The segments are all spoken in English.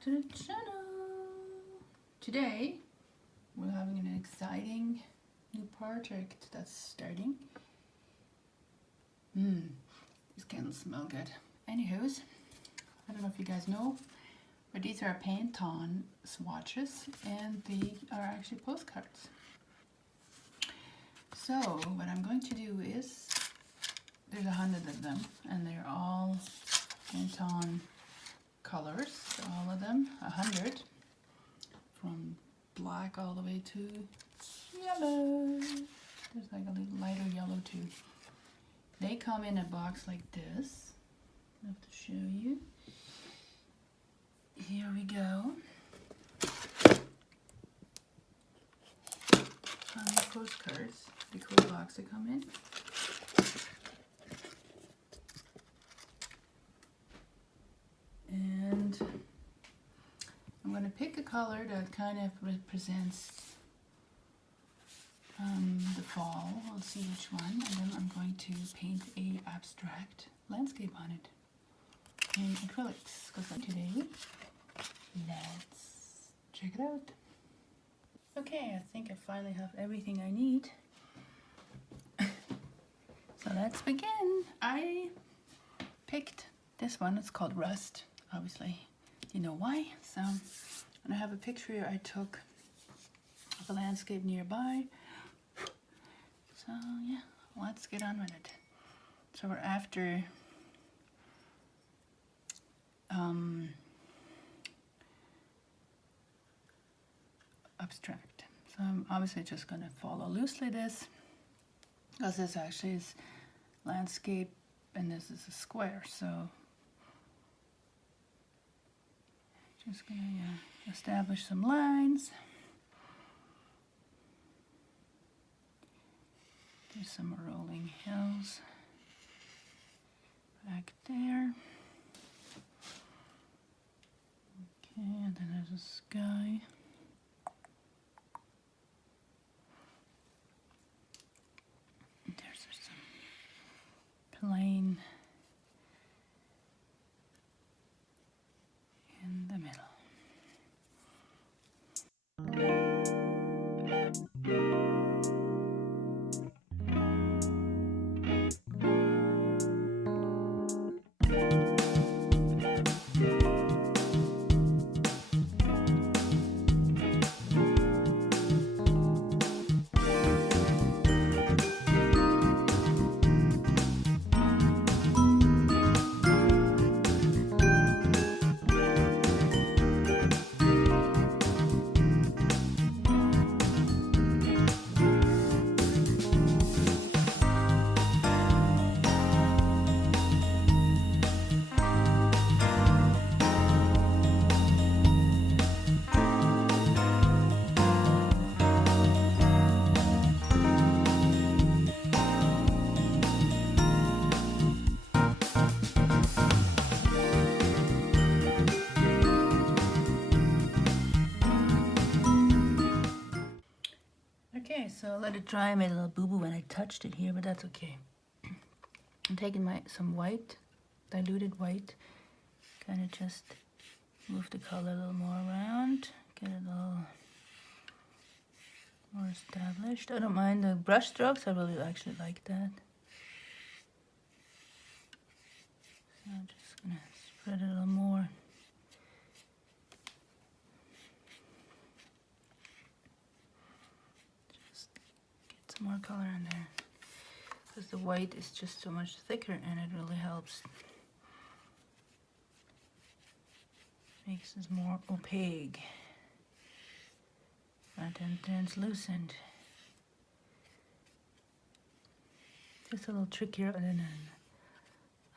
back to the channel. Today we're having an exciting new project that's starting. These candles smell good. Anywho's, I don't know if you guys know, but these are Pantone swatches and they are actually postcards. So what I'm going to do is, there's 100 of them and they're all Pantone colors, all of them, 100, from black all the way to yellow. There's like a little lighter yellow too. They come in a box like this. I have to show you. Here we go. How many postcards? The cool box they come in. And I'm going to pick a color that kind of represents the fall. I'll see which one, and then I'm going to paint a abstract landscape on it in acrylics. Because today, let's check it out. Okay, I think I finally have everything I need. So let's begin. I picked this one. It's called Rust. Obviously, you know why. So, and I have a picture I took of a landscape nearby. So yeah, let's get on with it. So we're after abstract. So I'm obviously just gonna follow loosely this, because this actually is landscape and this is a square. So just gonna establish some lines. There's some rolling hills back there. Okay, and then there's a sky. There's some plain in the middle. Okay, so let it dry. I made a little boo-boo when I touched it here, but that's okay. I'm taking some white, diluted white, kind of just move the color a little more around, get it a little more established. I don't mind the brush strokes, I really actually like that. So I'm just gonna spread it a little more. More color in there, because the white is just so much thicker and it really helps, makes this more opaque rather than translucent. Just a little trickier than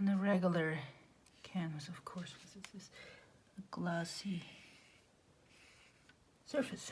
on the regular canvas, of course, because this is a glossy surface.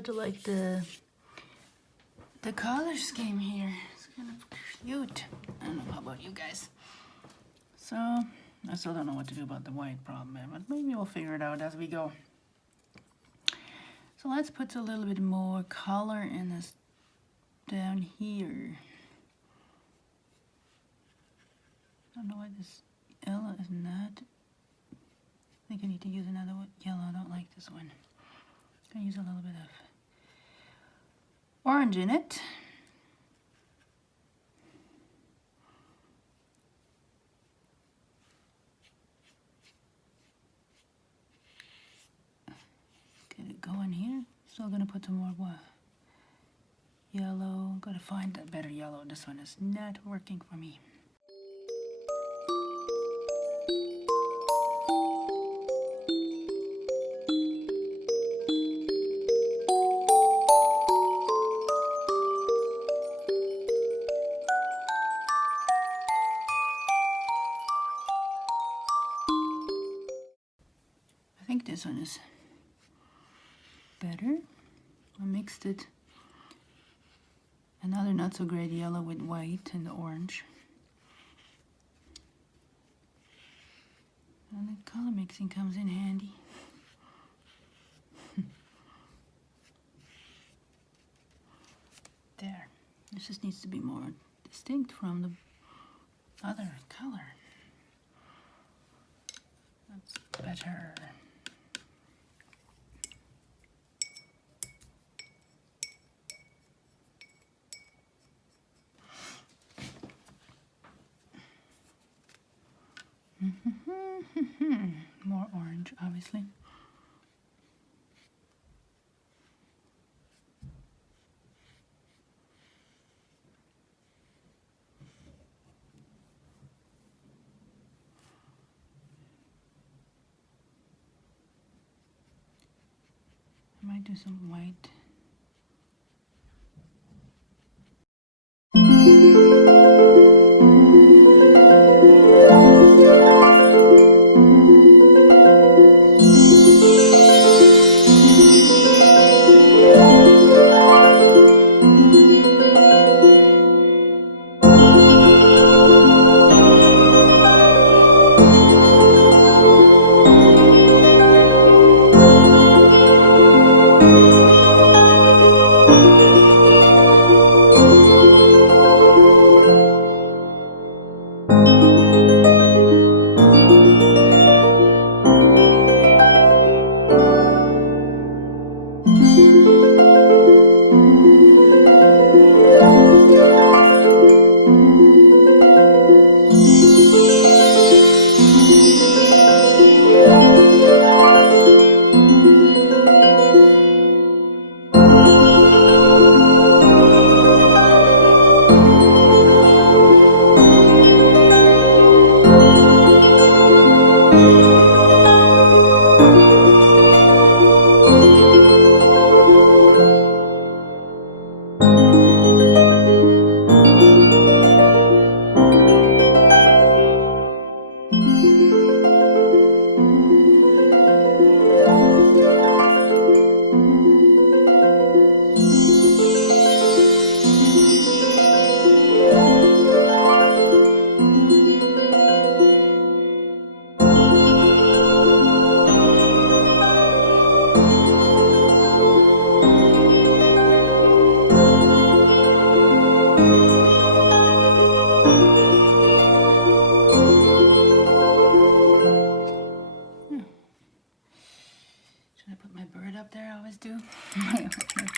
start to like the color scheme here. It's kind of cute. I don't know about you guys. So I still don't know what to do about the white problem, but maybe we'll figure it out as we go. So let's put a little bit more color in this down here. I don't know why this yellow is not. I think I need to use another yellow. I don't like this one. I'm gonna use a little bit of orange in it. Get it going here. Still gonna put some more yellow. Gotta find a better yellow. This one is not working for me. I think this one is better. I mixed it, another not so great yellow with white and the orange. And the color mixing comes in handy. There. This just needs to be more distinct from the other color. That's better. More orange, obviously. I might do some white.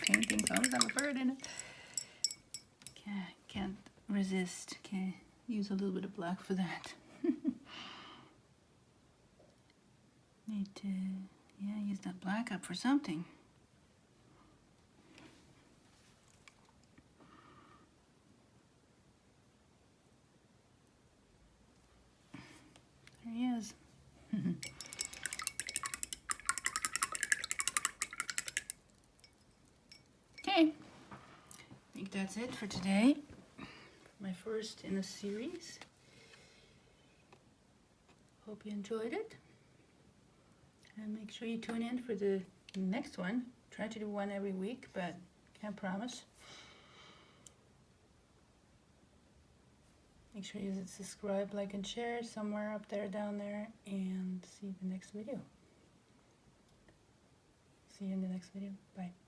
Paintings always have a bird in it. Can't resist. Okay, use a little bit of black for that. Need to, use that black up for something. There he is. Okay, I think that's it for today. My first in a series. Hope you enjoyed it. And make sure you tune in for the next one. Try to do one every week, but can't promise. Make sure you subscribe, like, and share somewhere up there, down there, and see you in the next video. See you in the next video. Bye.